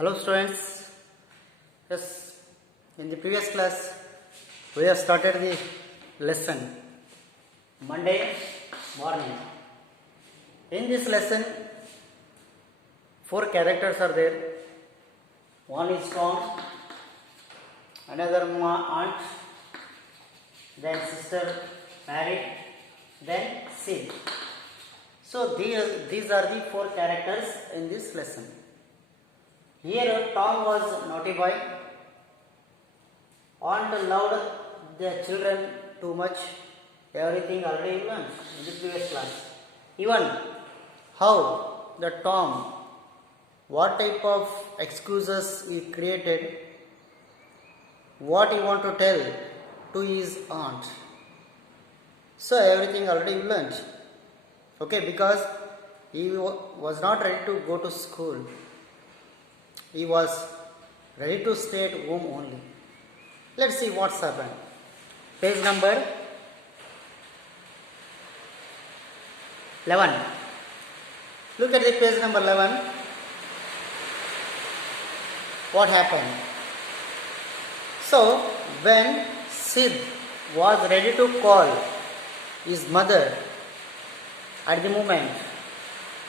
Hello students. Yes, in the previous class we have started the lesson Monday morning. In this lesson, 4 characters are there. One is Tom, another aunt, then sister Mary, then Sid. So these are the 4 characters in this lesson. Here Tom was naughty boy. Aunt loved their children too much. Everything already learned in the previous class. Even how the Tom, what type of excuses he created, what he want to tell to his aunt. So everything already learned. Okay, because he was not ready to go to school. He was ready to stay at home only. Let's see what's happened. Page number 11. Look at the page number 11. What happened? So, when Sid was ready to call his mother, at the moment,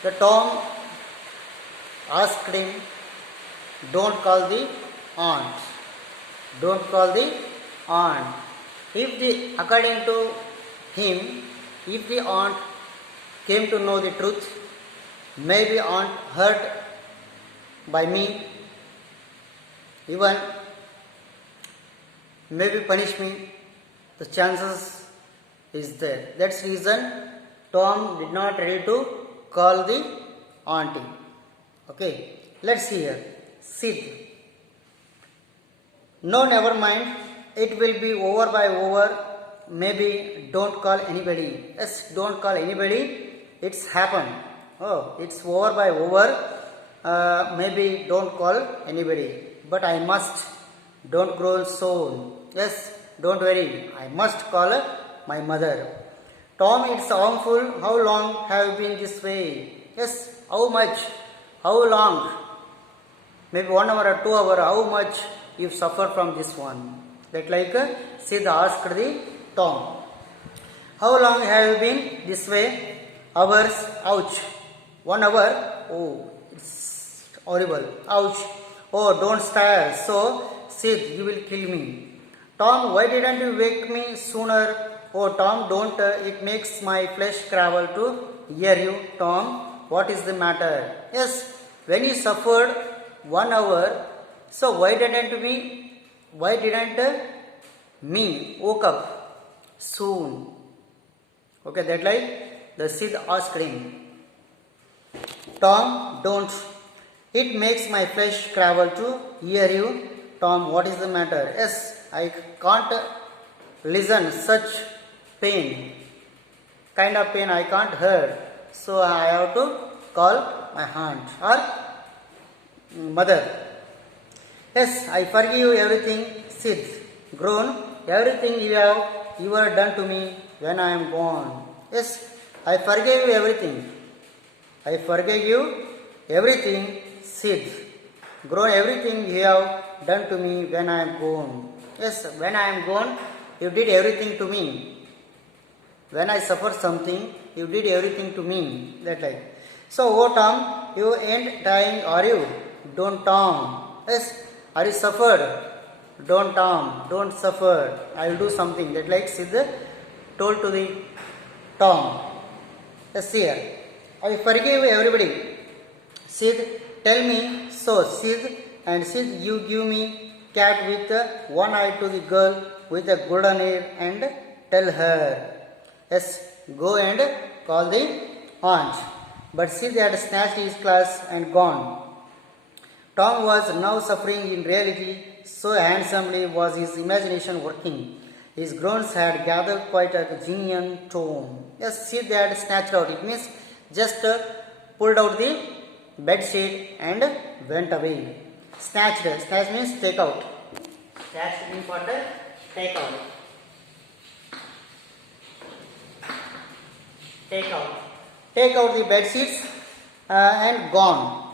the Tom asked him, don't call the aunt. Don't call the aunt. According to him, if the aunt came to know the truth, maybe aunt hurt by me, even maybe punish me, the chances is there. That's reason Tom did not ready to call the auntie. Okay, let's see here. Sid. No, never mind. It will be over by over. Maybe don't call anybody. Yes, don't call anybody. It's happened. Oh, it's over by over. Maybe don't call anybody. But I must. Don't grow soon. Yes, don't worry. I must call my mother. Tom, it's harmful. How long have you been this way? Yes, how much? How long? Maybe 1 hour or 2 hours. How much you suffer from this one? That like Sid asked the Tom. How long have you been this way? Hours. Ouch. 1 hour. Oh, it's horrible. Ouch. Oh, don't stare. So, Sid, you will kill me. Tom, why didn't you wake me sooner? Oh, Tom, don't. It makes my flesh crawl to hear you. Tom, what is the matter? Yes, when you suffered 1 hour, so why didn't me woke up soon? Okay, that like the Sid asked him. Tom, don't. It makes my flesh crawl to hear you. Tom, what is the matter? Yes, I can't listen such pain. Kind of pain I can't hear. So I have to call my aunt or mother. Yes, I forgive you everything, Sid. Grown, everything you have done to me when I am gone. Yes, I forgive you everything. I forgive you everything, Sid. Grown, everything you have done to me when I am gone. Yes, when I am gone, you did everything to me. When I suffer something, you did everything to me. That like. So, oh Tom, you ain't dying, are you? Don't Tom. Yes, are you suffered? Don't Tom, don't suffer. I will do something. That like Sid told to the Tom. Yes, here. I forgive everybody. Sid, tell me. So, Sid, you give me cat with one eye to the girl with a golden hair and tell her. Yes, go and call the aunt. But Sid had snatched his class and gone. Tom was now suffering in reality, so handsomely was his imagination working. His groans had gathered quite a genuine tone. Yes, Sid had snatched out. It means just pulled out the bed sheet and went away. Snatched. Snatch means take out. Snatched means what? Take out. Take out the bed sheets and gone.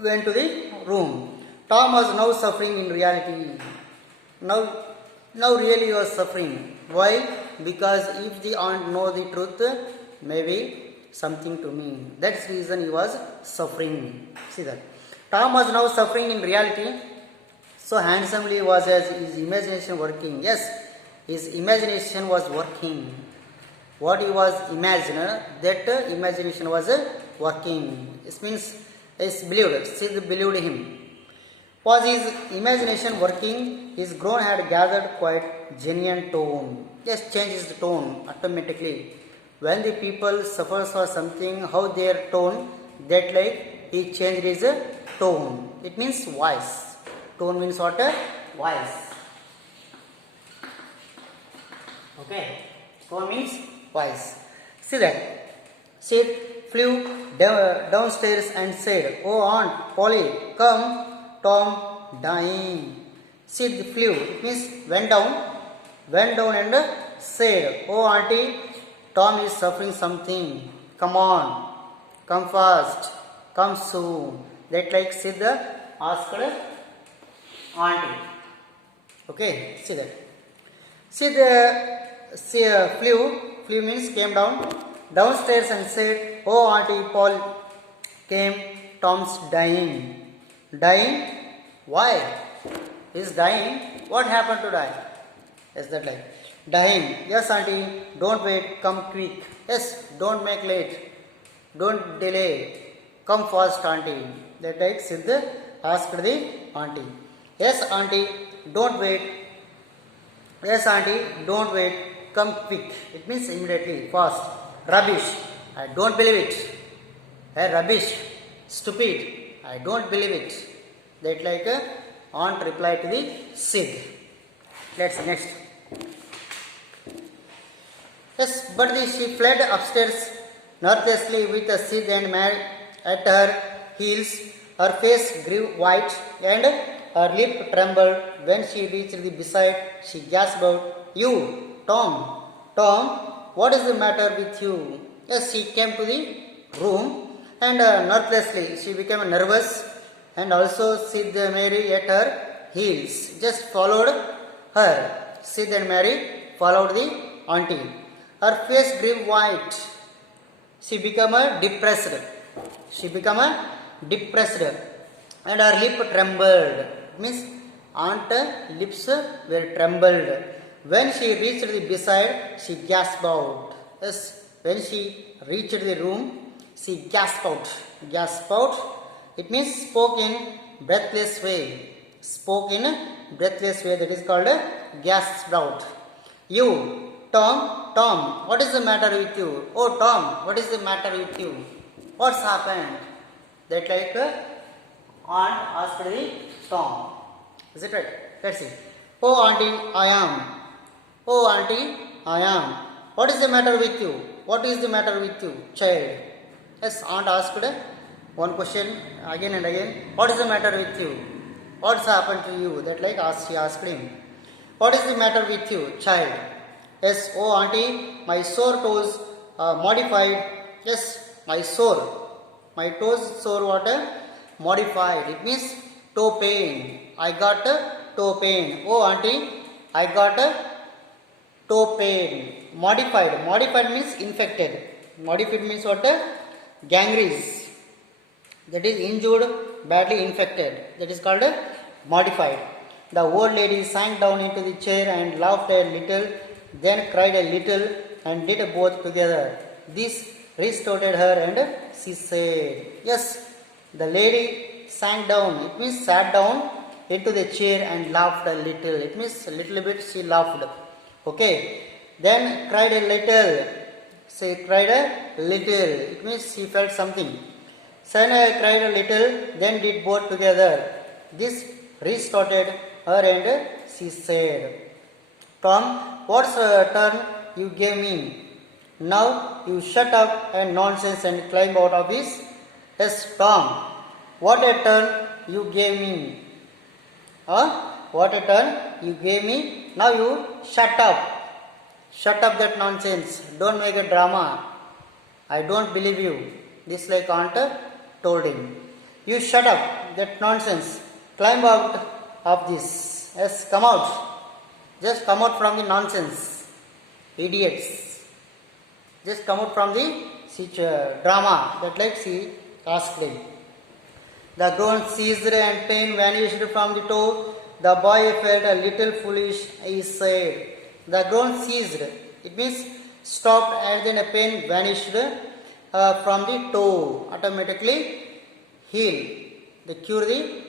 Went to the room. Tom was now suffering in reality. Now, now really he was suffering. Why? Because if the aunt know the truth, maybe something to me. That's the reason he was suffering. See that. Tom was now suffering in reality. So handsomely was as his imagination working. Yes, his imagination was working. What he was imagining, that imagination was working. It means is believed. Sid believed him. Was his imagination working? His groan had gathered quite genuine tone. Just changes the tone automatically. When the people suffers for something, how their tone, that like he changed his tone. It means voice. Tone means what? Voice. Okay. Tone means voice. See that. Sid flew downstairs and said, "Oh Aunt Polly, come, Tom dying." Sid flew. It means went down and said, "Oh Auntie, Tom is suffering something. Come on, come fast, come soon." That like Sid asked Auntie. Okay, see that. Sid flew means came downstairs and said, "Oh Auntie Paul came, Tom's dying." Dying? Why? He's dying. What happened to die? Is that like dying? Yes, Auntie, don't wait, come quick. Yes, don't make late. Don't delay. Come fast, Auntie. That like Sid asked the Auntie. Yes, Auntie, don't wait. Yes, Auntie, don't wait. Come quick. It means immediately, fast. Rubbish. I don't believe it. Hey, rubbish. Stupid. I don't believe it. That like aunt replied to the Sid. Let's see next. Yes, but she fled upstairs nervously with a Sid and Mary at her heels. Her face grew white and her lip trembled. When she reached the beside, she gasped out, "You, Tom, Tom, what is the matter with you?" Yes, she came to the room and nervously she became nervous and also Sid Mary at her heels just followed her. Sid and Mary followed the auntie. Her face grew white. She became depressed. She became depressed and her lip trembled. It means aunt lips were trembled. When she reached the beside, she gasped out. Yes, when she reached the room, she gasped out. Gasped out. It means spoke in breathless way. Spoke in breathless way. That is called gasped out. "You, Tom, what is the matter with you? Oh, Tom, what is the matter with you? What's happened?" That like aunt asked the Tom. Is it right? Let's see. "Oh, auntie, I am. Oh, auntie, I am. What is the matter with you? What is the matter with you, child?" Yes, aunt asked one question again and again. "What is the matter with you? What's happened to you?" That like she asked him. "What is the matter with you, child?" "Yes, oh auntie, my sore toes modified." Yes, my sore. My toes sore what? Modified. It means toe pain. I got toe pain. Oh auntie, I got toe pain. Modified. Modified means infected. Modified means what? Gangrene. That is injured, badly infected. That is called modified. The old lady sank down into the chair and laughed a little, then cried a little, and did both together. This restored her, and she said, yes, the lady sank down. It means sat down into the chair and laughed a little. It means a little bit she laughed. Okay. Then cried a little. She cried a little. It means she felt something. Sana cried a little, then did both together. This restarted her, and she said, "Tom, what's a turn you gave me? Now you shut up and nonsense and climb out of this." Yes, Tom, what a turn you gave me. Huh? What a turn you gave me. Now you shut up. Shut up that nonsense. Don't make a drama. I don't believe you. This like aunt told him. You shut up that nonsense. Climb out of this. Yes, come out. Just come out from the nonsense. Idiots. Just come out from the drama that like she asked them. The groan ceased and pain vanished from the toe. The boy felt a little foolish, he said. The groan ceased. It means stopped and then a pain vanished from the toe. Automatically healed. The cure the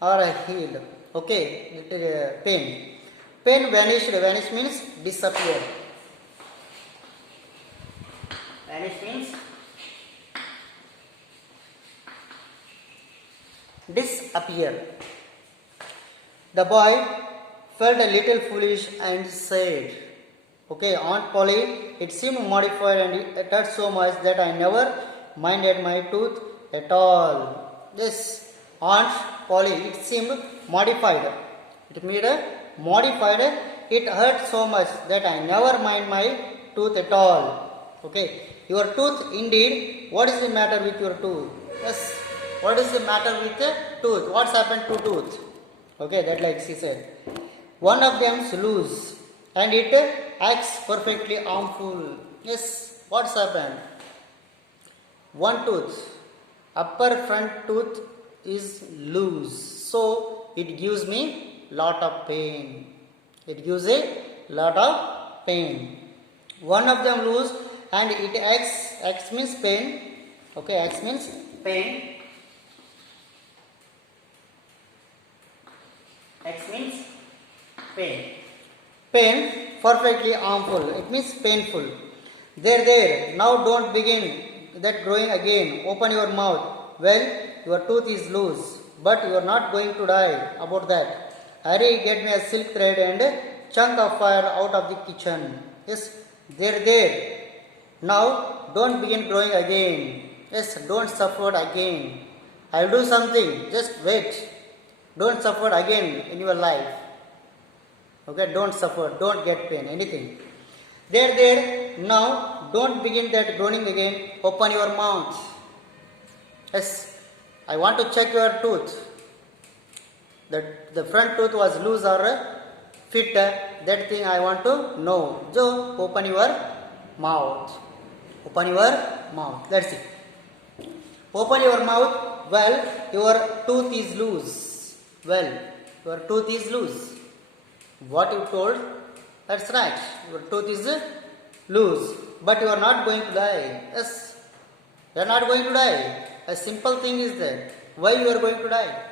or healed. Okay, pain. Pain vanished. Vanish means disappear. Vanish means disappear. The boy felt a little foolish and said, Aunt Polly, it seemed modified and it hurt so much that I never minded my tooth at all. Yes, Aunt Polly, it seemed modified. It made modified. It hurt so much that I never mind my tooth at all. Your tooth indeed. What is the matter with your tooth? Yes, what is the matter with the tooth? What's happened to tooth? That like she said. One of them's loose and it acts perfectly harmful. Yes, what's happened? One tooth, upper front tooth is loose. So it gives me lot of pain. It gives a lot of pain. One of them loose and it acts means pain. Acts means pain. X means pain. Pain, perfectly harmful. It means painful. There. Now don't begin that growing again. Open your mouth. Well, your tooth is loose, but you are not going to die about that. Hurry, get me a silk thread and a chunk of fire out of the kitchen. Yes, there. Now don't begin growing again. Yes, don't suffer again. I'll do something. Just wait. Don't suffer again in your life. Don't suffer, don't get pain, anything. There. Now, don't begin that groaning again. Open your mouth. Yes, I want to check your tooth. The front tooth was loose or fit. That thing I want to know. So, open your mouth. Open your mouth. That's it. Open your mouth. Well, your tooth is loose. Well, your tooth is loose. What you told? That's right. Your tooth is loose. But you are not going to die. Yes. You are not going to die. A simple thing is that. Why you are going to die?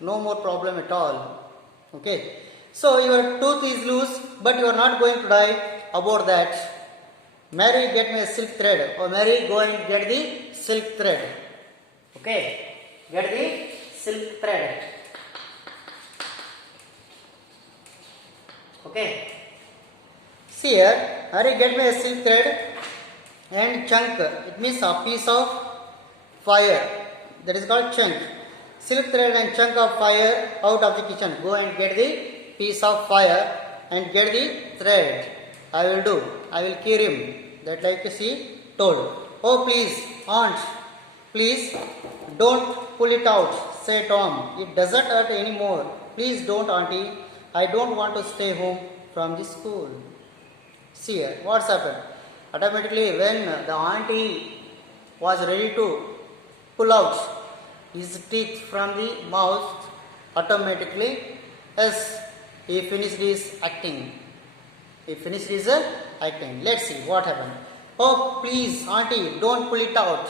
No more problem at all. So your tooth is loose, but you are not going to die about that. Mary, get me a silk thread. Or Mary, go and get the silk thread. Get the silk thread. See here, hurry, get me a silk thread and chunk. It means a piece of fire. That is called chunk. Silk thread and chunk of fire out of the kitchen. Go and get the piece of fire and get the thread. I will do. I will cure him. That like she told. Oh please, aunt, please don't pull it out, said Tom. It doesn't hurt anymore. Please don't, auntie. I don't want to stay home from the school. See here, what's happened? Automatically when the auntie was ready to pull out his teeth from the mouth, automatically, yes, he finished his acting. Let's see what happened. Oh please, auntie, don't pull it out.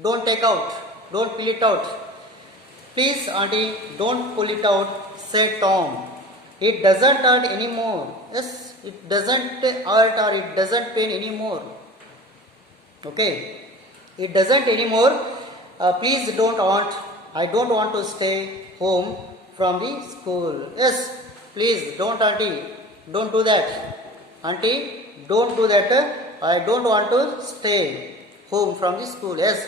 Don't take out. Don't pull it out. Please, auntie, don't pull it out, said Tom. It doesn't hurt anymore. Yes, it doesn't hurt or it doesn't pain anymore. It doesn't anymore. Please don't, aunt. I don't want to stay home from the school. Yes, please don't, auntie. Don't do that. Auntie, don't do that. I don't want to stay home from the school. Yes,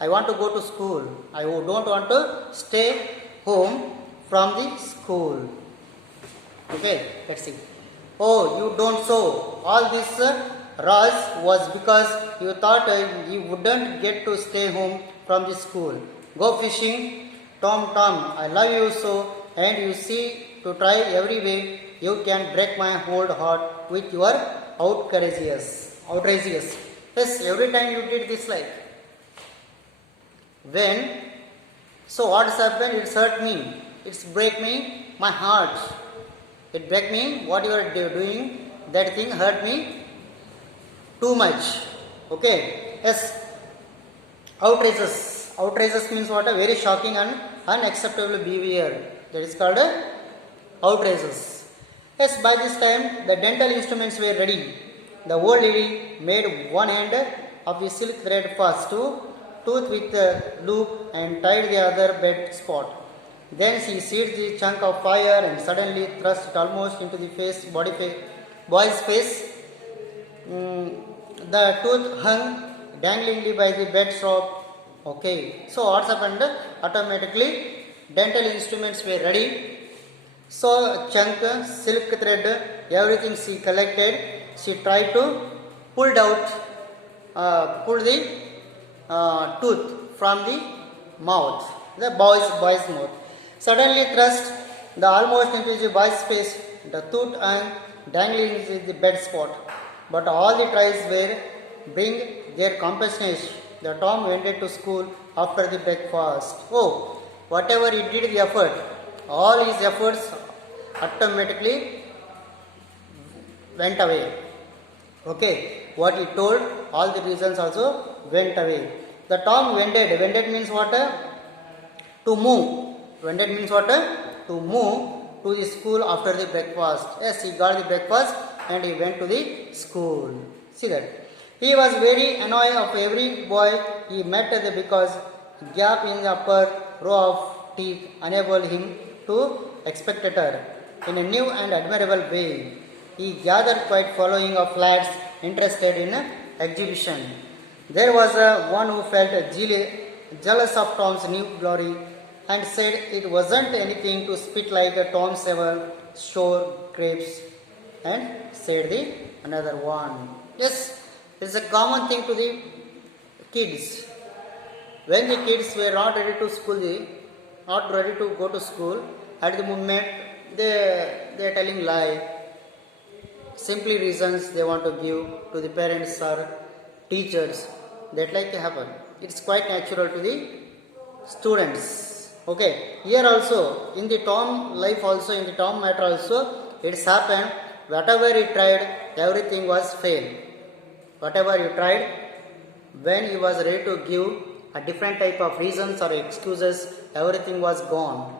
I want to go to school. I don't want to stay home from the school. Let's see. Oh, you don't so. All this rush was because you thought you wouldn't get to stay home from the school. Go fishing Tom, Tom, I love you so, and you see to try every way you can break my whole heart with your outrageous. Yes, every time you did this like. When, so what's happened? It's hurt me. It's break me, my heart. It break me, what you are doing, that thing hurt me too much. Okay, yes, outrageous. Outrageous means what? A very shocking and unacceptable behavior. That is called outrageous. Yes, by this time the dental instruments were ready. The old lady made one end of the silk thread fast to tooth with a loop and tied the other bed spot. Then she seized the chunk of fire and suddenly thrust it almost into the boy's face. The tooth hung danglingly by the bed strap. Okay, so what's happened? Automatically, dental instruments were ready. So chunk, silk thread, everything she collected. She tried to pull the tooth from the mouth, the boy's mouth. Suddenly thrust the almost into the boy's face. The tooth hung dangling in the bed spot. But all the tries were bring their compensation. The Tom went to school after the breakfast. Oh, whatever he did the effort, all his efforts automatically went away. Okay, what he told, all the reasons also went away. The Tom wended. Wended means what? To move. Wended means what? To move to the school after the breakfast. Yes, he got the breakfast and he went to the school. See that. He was very annoyed of every boy he met because gap in the upper row of teeth enabled him to spectator in a new and admirable way. He gathered quite following of lads interested in exhibition. There was one who felt jealous of Tom's new glory and said it wasn't anything to spit like Tom's ever store grapes, and said the another one. Yes, it's a common thing to the kids. When the kids were not ready to go to school, at the moment they are telling lie. Simply reasons they want to give to the parents or teachers. That like happen. It's quite natural to the students. Okay. Here also, in the Tom life also, in the Tom matter also, it's happened. Whatever he tried, everything was fail. Whatever you tried, when he was ready to give a different type of reasons or excuses, everything was gone.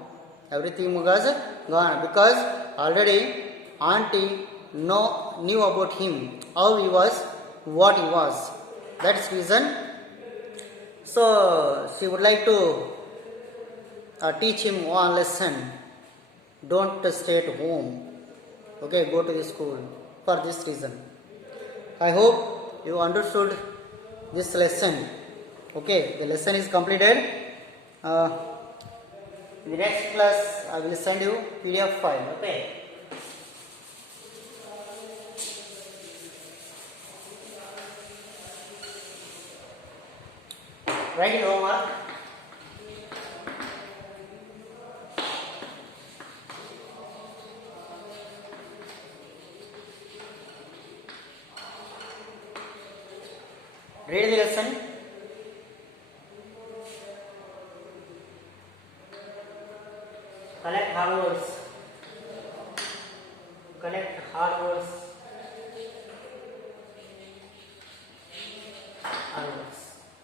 Everything was gone because already auntie knew about him, how he was, what he was. That's reason. So she would like to teach him one lesson. Don't stay at home. Okay, go to the school for this reason. I hope you understood this lesson. Okay, the lesson is completed. In the next class, I will send you PDF file. Okay. Write your homework. Read the lesson. Collect hard words.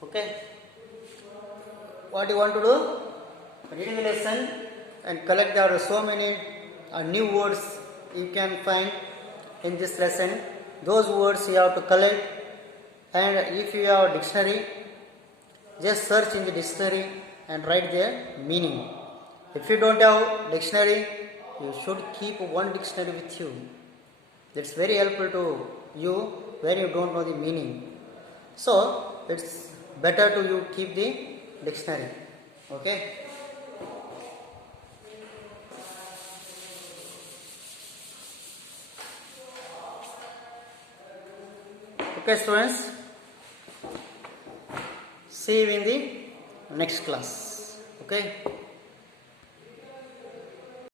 Okay. What you want to do? Read the lesson and collect. There are so many new words you can find in this lesson. Those words you have to collect, and if you have a dictionary, just search in the dictionary and write their meaning. If you don't have dictionary, you should keep one dictionary with you. That's very helpful to you when you don't know the meaning. So it's better to you keep the dictionary. Okay. Okay, students. See you in the next class. Okay.